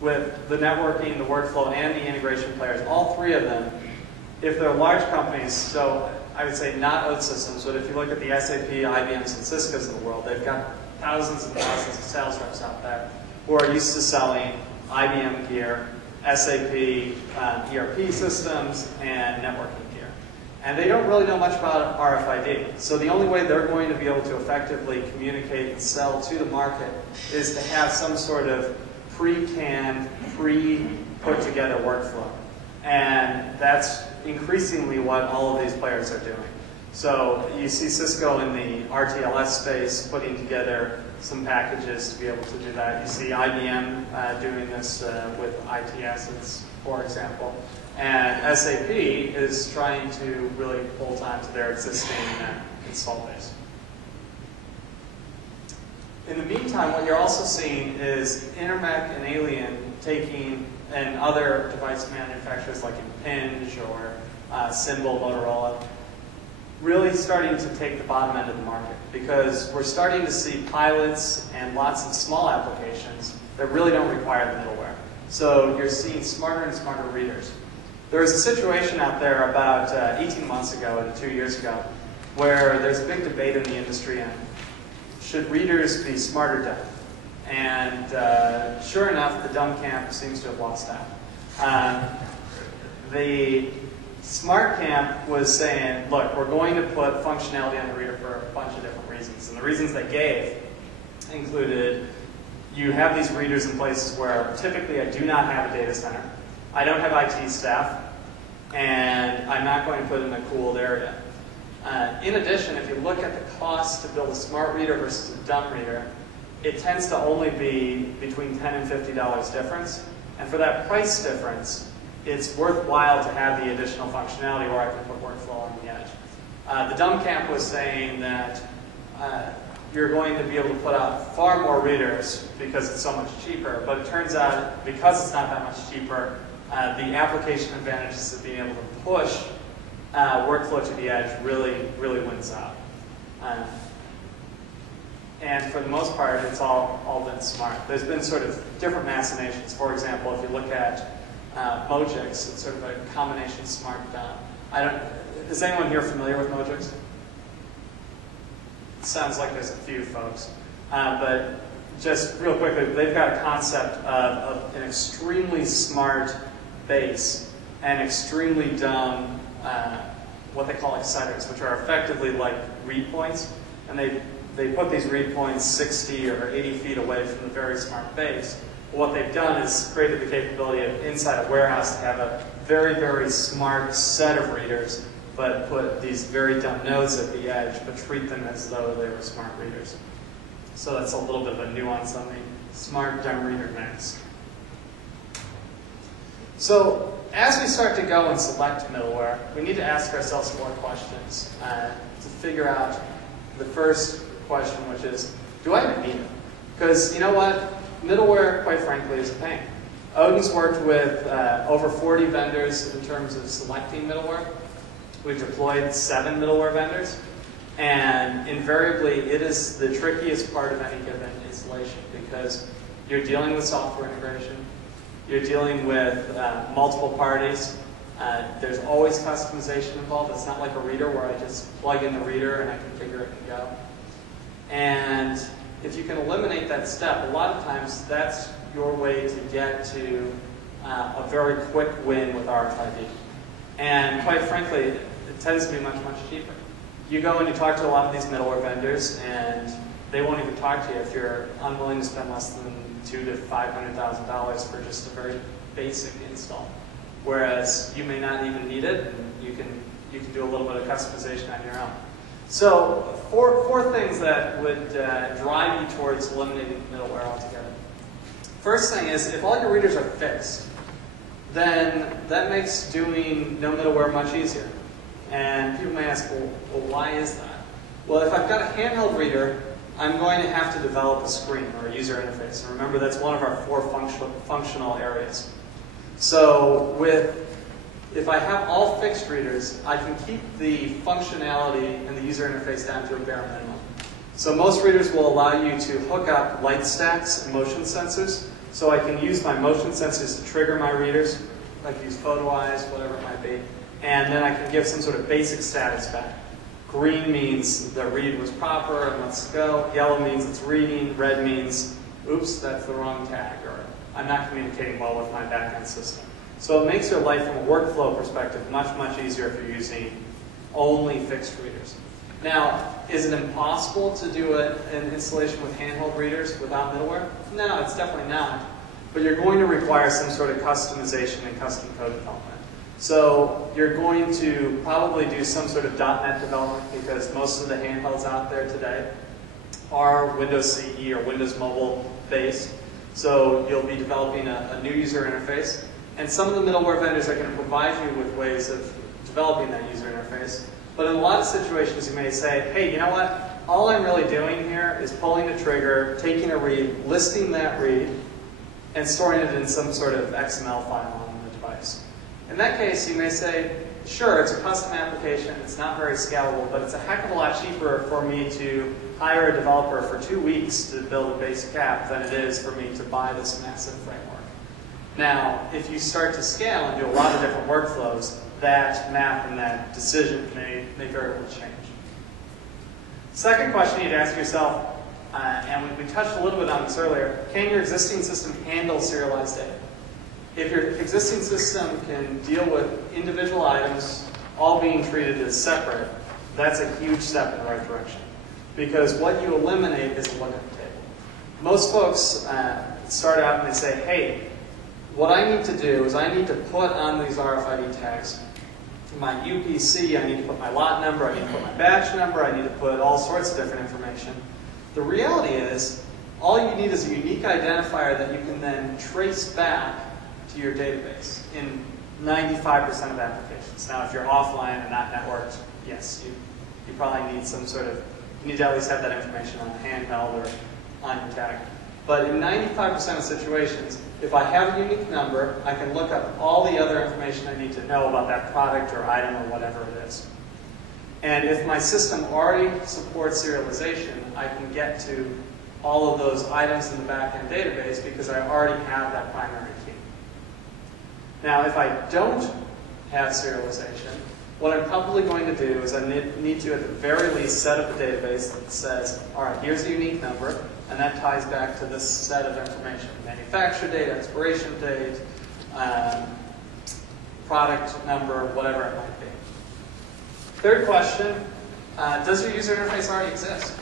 with the networking, the workflow, and the integration players, all three of them, if they're large companies, so I would say not ODInsystems, but if you look at the SAP, IBMs, and Cisco's of the world, they've got thousands and thousands of sales reps out there who are used to selling IBM gear, SAP ERP systems, and networking gear. And they don't really know much about RFID. So the only way they're going to be able to effectively communicate and sell to the market is to have some sort of pre-canned, pre-put together workflow. And that's increasingly what all of these players are doing. So you see Cisco in the RTLS space putting together some packages to be able to do that. You see IBM doing this with IT assets, for example. And SAP is trying to really bolt on to their existing install base. In the meantime, what you're also seeing is Intermec and Alien taking, and other device manufacturers like Impinj or Symbol, Motorola, really starting to take the bottom end of the market, because we're starting to see pilots and lots of small applications that really don't require the middleware. So you're seeing smarter and smarter readers. There was a situation out there about 18 months ago and 2 years ago where there's a big debate in the industry on should readers be smart or dumb? And sure enough, the dumb camp seems to have lost out. The smart camp was saying, look, we're going to put functionality on the reader for a bunch of different reasons. And the reasons they gave included, you have these readers in places where typically I do not have a data center, I don't have IT staff, and I'm not going to put in a cooled area. In addition, if you look at the cost to build a smart reader versus a dumb reader, it tends to only be between $10 and $50 difference. And for that price difference, it's worthwhile to have the additional functionality where I can put workflow on the edge. The dumb camp was saying that you're going to be able to put out far more readers because it's so much cheaper, but it turns out because it's not that much cheaper, the application advantages of being able to push workflow to the edge really wins out. And for the most part, it's all been smart. There's been sort of different machinations. For example, if you look at Mojix, it's sort of a combination smart dumb. Is anyone here familiar with Mojix? It sounds like there's a few folks. But just real quickly, they've got a concept of an extremely smart base and extremely dumb what they call exciters, which are effectively like read points. And they put these read points 60 or 80 feet away from the very smart base. What they've done is created the capability of inside a warehouse to have a very smart set of readers, but put these very dumb nodes at the edge, but treat them as though they were smart readers. So that's a little bit of a nuance on the smart dumb reader mix. So as we start to go and select middleware, we need to ask ourselves more questions to figure out the first question, which is, do I even need it? Because you know what? Middleware, quite frankly, is a pain. Odin's worked with over 40 vendors in terms of selecting middleware. We've deployed 7 middleware vendors. And invariably, it is the trickiest part of any given installation because you're dealing with software integration. You're dealing with multiple parties. There's always customization involved. It's not like a reader where I just plug in the reader and I configure it and go. And if you can eliminate that step, a lot of times that's your way to get to a very quick win with RFID. And quite frankly, it tends to be much cheaper. You go and you talk to a lot of these middleware vendors, and they won't even talk to you if you're unwilling to spend less than $200,000 to $500,000 for just a very basic install. Whereas you may not even need it, and you can do a little bit of customization on your own. So four things that would drive you towards eliminating middleware altogether. First thing is, if all your readers are fixed, then that makes doing no middleware much easier. And people may ask, well, why is that? Well, if I've got a handheld reader, I'm going to have to develop a screen or a user interface. And remember, that's one of our 4 functional areas. So if I have all fixed readers, I can keep the functionality and the user interface down to a bare minimum. So most readers will allow you to hook up light stacks and motion sensors. So I can use my motion sensors to trigger my readers. I can use photo eyes, whatever it might be. And then I can give some sort of basic status back. Green means the read was proper and let's go. Yellow means it's reading. Red means, oops, that's the wrong tag. Or I'm not communicating well with my backend system. So it makes your life from a workflow perspective much, much easier if you're using only fixed readers. Now, is it impossible to do an installation with handheld readers without middleware? No, it's definitely not. But you're going to require some sort of customization and custom code development. So you're going to probably do some sort of .NET development because most of the handhelds out there today are Windows CE or Windows Mobile based. So you'll be developing a new user interface. And some of the middleware vendors are going to provide you with ways of developing that user interface. But in a lot of situations, you may say, hey, you know what? All I'm really doing here is pulling the trigger, taking a read, listing that read, and storing it in some sort of XML file on the device. In that case, you may say, sure, it's a custom application, it's not very scalable, but it's a heck of a lot cheaper for me to hire a developer for 2 weeks to build a basic app than it is for me to buy this massive framework. Now, if you start to scale and do a lot of different workflows, that map and that decision may very well change. Second question you'd ask yourself, and we touched a little bit on this earlier, can your existing system handle serialized data? If your existing system can deal with individual items all being treated as separate, that's a huge step in the right direction. Because what you eliminate is a lookup table. Most folks start out and they say, hey, what I need to do is I need to put on these RFID tags my UPC, I need to put my lot number, I need to put my batch number, I need to put all sorts of different information. The reality is, all you need is a unique identifier that you can then trace back to your database in 95% of applications. Now, if you're offline and not networked, yes, you probably need some sort of, you need to at least have that information on a handheld or on your tag. But in 95% of situations, if I have a unique number, I can look up all the other information I need to know about that product or item or whatever it is. And if my system already supports serialization, I can get to all of those items in the backend database because I already have that primary key. Now, if I don't have serialization, what I'm probably going to do is I need to, at the very least, set up a database that says, all right, here's a unique number, and that ties back to this set of information. Manufacture date, expiration date, product number, whatever it might be. Third question, does your user interface already exist?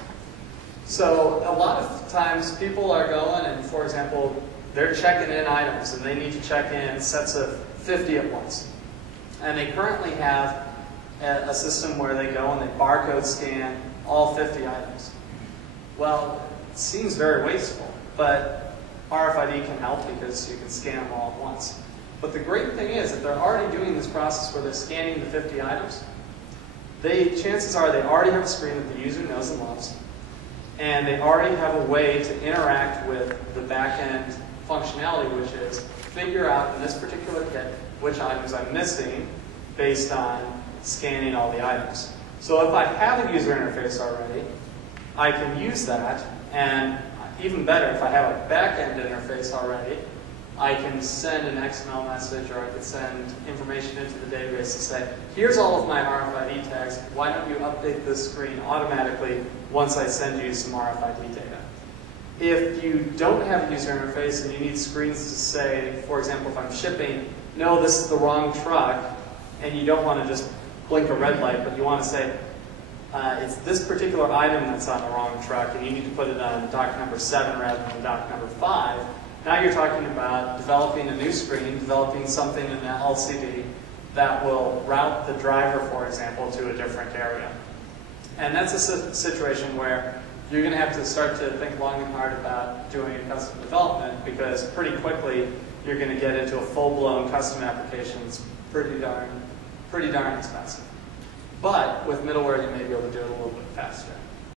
So a lot of times people are going and, for example, they're checking in items and they need to check in sets of 50 at once. And they currently have a system where they go and they barcode scan all 50 items. Well, it seems very wasteful, but RFID can help because you can scan them all at once. But the great thing is, if they're already doing this process where they're scanning the 50 items, chances are they already have a screen that the user knows and loves, and they already have a way to interact with the back-end functionality, which is figure out in this particular kit which items I'm missing based on scanning all the items. So if I have a user interface already, I can use that, and even better, if I have a back-end interface already, I can send an XML message or I can send information into the database to say, here's all of my RFID tags, why don't you update this screen automatically once I send you some RFID data. If you don't have a user interface and you need screens to say, for example, if I'm shipping, no, this is the wrong truck, and you don't want to just blink a red light, but you want to say, it's this particular item that's on the wrong truck, and you need to put it on dock number 7 rather than dock number 5. Now you're talking about developing a new screen, developing something in an LCD that will route the driver, for example, to a different area. And that's a situation where you're going to have to start to think long and hard about doing a custom development, because pretty quickly you're going to get into a full-blown custom application that's pretty darn expensive. But with middleware, you may be able to do it a little bit faster.